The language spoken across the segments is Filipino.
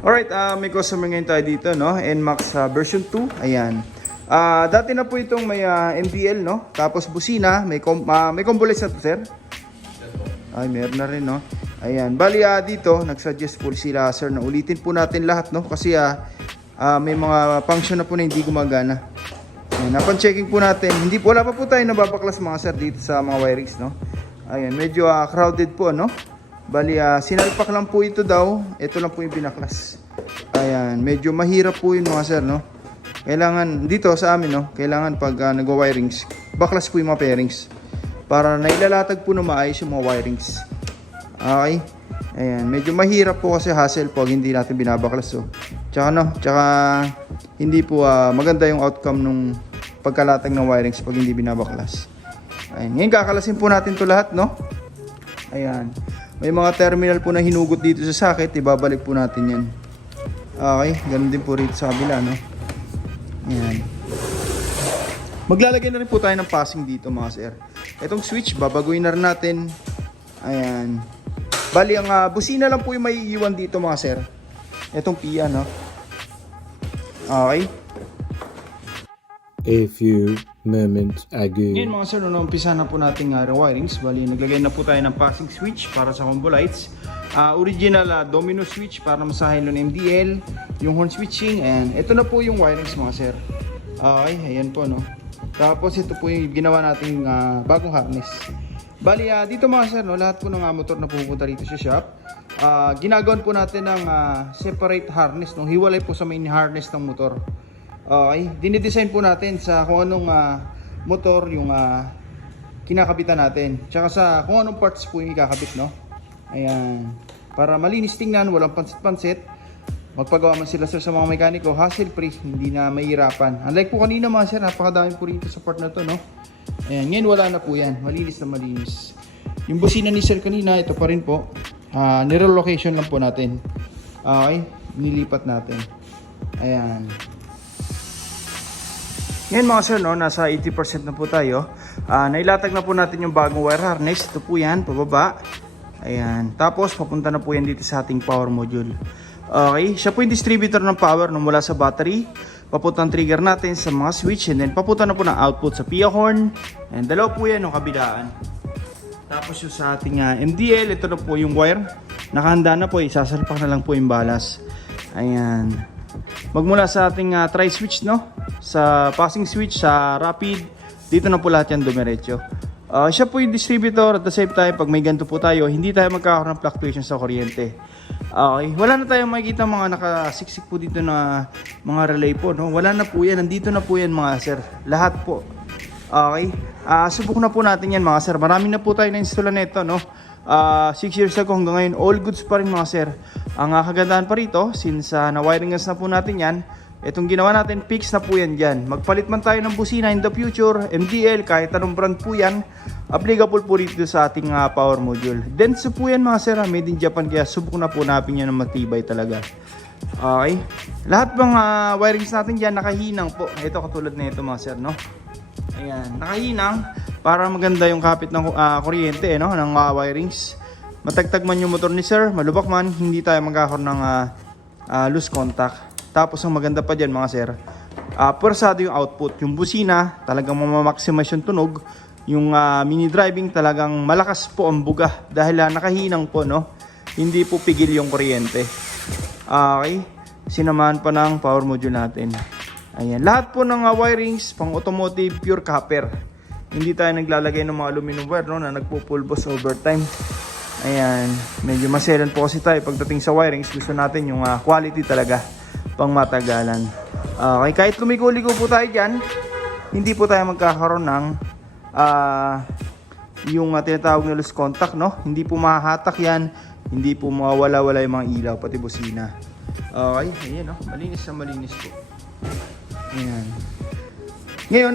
Alright, may customer ngayon tayo dito, no? NMAX version 2. Ayan. Dati na po itong may MDL, no? Tapos busina, may combo lights na to, sir? Ay, meron na rin, no? Ayan. Bali, dito, nagsuggest po sila, sir, na ulitin po natin lahat, no? Kasi may mga function na po na hindi gumagana. Ayan, napan-checking po natin. Wala pa po tayo nababaklas mga sir dito sa mga wirings, no? Ayan, medyo crowded po, no? Bali, sinalpak lang po ito daw. Ito lang po yung binaklas. Ayan, medyo mahirap po yun mga sir, no? Kailangan, dito sa amin, no? Kailangan pag nagwa-wirings, baklas po yung mga pairings. Para nailalatag po na maayos yung mga wirings. Okay? Ayan, medyo mahirap po kasi hassle po pag hindi natin binabaklas, oh. Tsaka hindi po maganda yung outcome nung pagkalatag ng wirings pag hindi binabaklas. Ayan, ngayon kakalasin po natin to lahat, no? Ayan. May mga terminal po na hinugot dito sa socket, ibabalik po natin yan. Okay, ganun din po rito sa kabila, no? Ayan. Maglalagay na rin po tayo ng passing dito mga sir. Itong switch, babaguhin na rin natin. Ayan. Bali, ang busina lang po yung may iiwan dito mga sir. Itong PIA, no? Okay. A few moments ago. Ngayon mga sir, umpisa na po nating rewirings. Bali, naglagay na po tayo ng passing switch para sa combo lights. Original domino switch para masahin ng MDL. Yung horn switching. And ito na po yung wirings mga sir. Okay, ayan po, no? Tapos ito po yung ginawa nating bagong harness. Bali, dito mga sir, no, lahat po ng motor na pupunta dito sa shop, ginagawan po natin ng separate harness, no? Hiwalay po sa main harness ng motor. Okay, dinidesign po natin sa kung anong motor yung kinakabitan natin. Tsaka sa kung anong parts po yung ikakabit, no? Ayan. Para malinis tingnan, walang pansit-pansit. Magpagawa man sila sir sa mga mekaniko, hassle free, hindi na mahirapan. Unlike po kanina mga sir, napakadami po rito sa part na to, no? Ayan, ngayon wala na po yan. Malinis na malinis. Yung busina ni sir kanina, ito pa rin po. Nirelocation lang po natin. Okay, nilipat natin. Ayan. Ngayon mga sir, no, nasa 80% na po tayo. Nailatag na po natin yung bagong wire harness. Ito po yan, pababa. Ayan. Tapos, papunta na po yan dito sa ating power module. Okay, siya po yung distributor ng power no, mula sa battery. Papunta ang trigger natin sa mga switch. And then, papunta na po ng output sa PIA horn. And dalawa po yan, no, kabilaan. Tapos yung sa ating MDL, ito na po yung wire. Nakahanda na po, isasalpak na lang po yung balas. Ayan. Magmula sa ating tri-switch, no? Sa passing switch, sa rapid, dito na po lahat yan dumiretso. Siya po yung distributor at the same time, pag may ganito po tayo, hindi tayo magkakaroon ng fluctuation sa kuryente. Okay, wala na tayong makikita mga nakasiksik po dito na mga relay po, no? Wala na po yan, nandito na po yan mga sir. Lahat po. Okay, subok na po natin yan mga sir. Marami na po tayo na-install nito, no? 6 years ago hanggang ngayon, all goods pa rin mga sir. Ang kagandahan pa rito, since na-wiringas na po natin yan, itong ginawa natin, fix na po yan dyan. Magpalit man tayo ng busina in the future, MDL, kahit anong brand po yan, applicable po rito sa ating power module. Denso po yan mga sir, made in Japan, kaya subok na po natin yan ng matibay talaga. Okay, lahat bang wirings natin dyan, nakahinang po. Ito katulad na ito mga sir, no? Ayan, nakahinang para maganda yung kapit ng kuryente, no, ng wirings. Matagtag man yung motor ni sir, malubak man, hindi tayo magkakaroon ng loose contact. Tapos ang maganda pa dyan mga sir, puwersado yung output. Yung busina, talagang mamamaximize yung tunog. Yung mini driving, talagang malakas po ang buga dahil nakahinang po, no? Hindi po pigil yung kuryente. Okay, sinamahan pa ng power module natin. Ayan, lahat po ng wirings pang automotive, pure copper. Hindi tayo naglalagay ng mga aluminum wire, no, na nagpupulbos over time. Ayan, medyo maselan po kasi tayo pagdating sa wirings. Gusto natin yung quality talaga, pang matagalan. Okay, kahit lumiko-liko po tayo dyan, hindi po tayo magkakaroon ng yung tinatawag na loose contact, no? Hindi po mahahatak yan, hindi po mawawala-wala yung mga ilaw, pati busina. Okay, ayan, no? Malinis na malinis po. Ayan. Ngayon,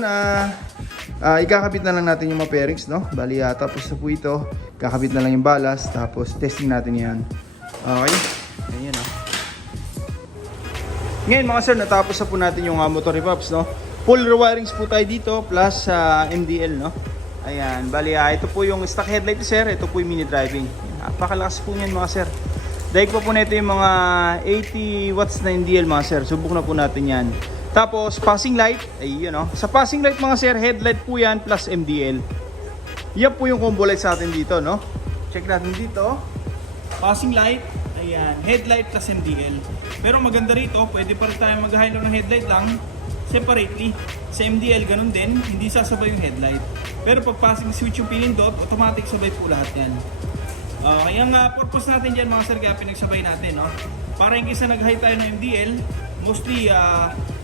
ikakabit na lang natin yung mga pairings, no? Bali, tapos na po ito. Kakabit na lang yung balas, tapos testing natin yan. Okay? Ayan, no? Ngayon mga sir, natapos na po natin yung motor repops, no? Full rewirings po tayo dito, plus MDL, no? Ayan, bali, ito po yung stock headlight, sir. Ito po yung mini driving. Napakalakas po yan mga sir. Daig pa po nito yung mga 80 watts na MDL mga sir. Subok na po natin yan. Tapos passing light, ay yun o. Sa passing light mga sir, headlight po yan plus MDL. Yan po yung combo light sa atin dito, no? Check natin dito. Passing light, ayan, headlight plus MDL. Pero maganda rito, pwede pa rin tayo mag-highlight ng headlight lang separately. Sa MDL, ganun din, hindi sasabay yung headlight. Pero pag passing switch yung pinindot, automatic sabay po lahat yan. Kaya ang purpose natin dyan mga sir, kaya pinagsabay natin, no? Para yung isa nag-high tayo ng MDL, mostly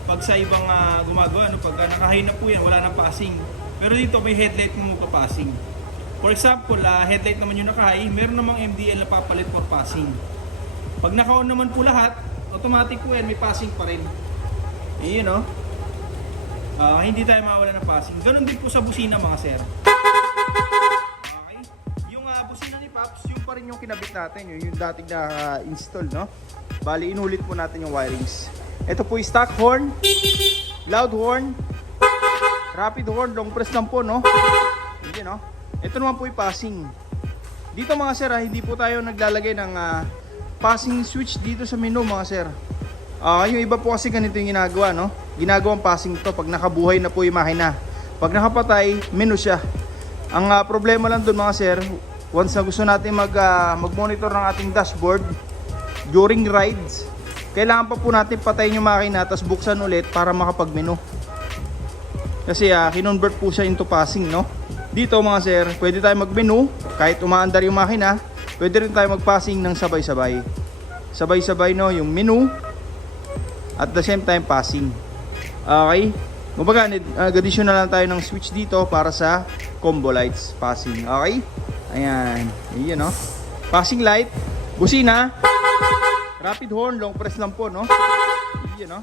pag sa ibang gumagawa, no? Pag naka-high na po yan, wala nang passing. Pero dito may headlight mo pa-passing. For example, headlight naman yung naka-high, meron namang MDL na papalit for passing. Pag naka-on naman po lahat, automatic po yan, may passing pa rin. Ayun, no? Hindi tayo mawala ng passing. Ganun din po sa busina mga sir. Okay? Yung busina ni Pops, yung pa rin yung kinabit natin, yung dating na-install, no? Bali, inulit po natin yung wirings. Ito po yung stock horn, loud horn, rapid horn, long press lang po, no? Hindi, no? Ito naman po yung passing. Dito mga sir, hindi po tayo naglalagay ng passing switch dito sa menu mga sir. Yung iba po kasi ganito yung ginagawa, no? Ginagawang passing to pag nakabuhay na po yung makina. Pag nakapatay, menu siya. Ang problema lang doon mga sir, once na gusto natin mag-monitor ng ating dashboard during rides, kailangan pa po natin patayin yung makina tapos buksan ulit para makapag-menu. Kasi kinonvert po siya into passing, no? Dito mga sir, pwede tayo mag-menu kahit umaandar yung makina. Pwede rin tayo mag-passing ng sabay-sabay. Sabay-sabay, no, yung menu at the same time passing. Okay? Kumbaga, additional lang tayo ng switch dito para sa combo lights passing. Okay? Ayan. Ayan, no? Passing light, busina, rapid horn, long press lang po, no? Ayan, no?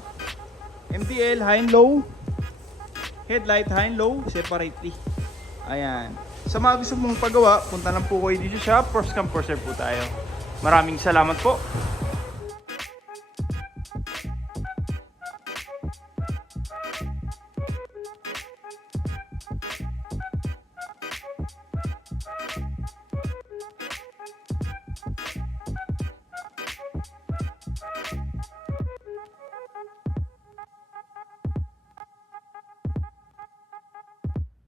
MDL, high and low. Headlight, high and low, separately. Ayan. Sa mga gusto mong pagawa, punta lang po kayo dito sa First Come First Serve po tayo. Maraming salamat po.